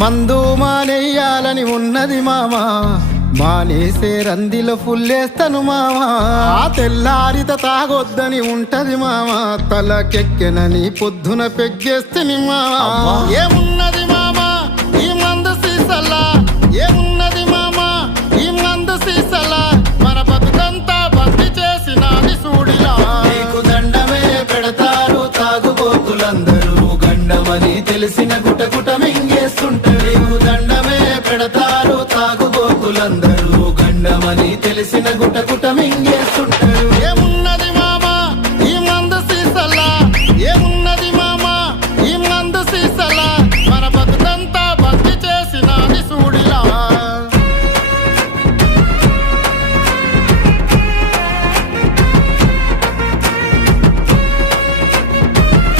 మందు మానేయాలని ఉన్నది మామా, మానేసే రందిలో ఫుల్లేస్తాను మామా. తెల్లారిత తాగొద్దని ఉంటది మామా, తలకెక్కెనని పొద్దున పెగ్గేస్తని మామా. ఏమున్నది మామా ఈ మందు సీసలా, ఏమున్నది మామా ఈ మందు సీసలా, మన బతుకంతా బంది చేసినది సూడిలా. నీకు దండమే పెడతారు తాగుబోతులందరూ, గండమని తెలిసిన గుటగుట మింగేస్తుంటారు. నీకు దండమే పెడతారు తాగుబోతులందరూ, గండమని తెలిసిన గుటగుట మింగే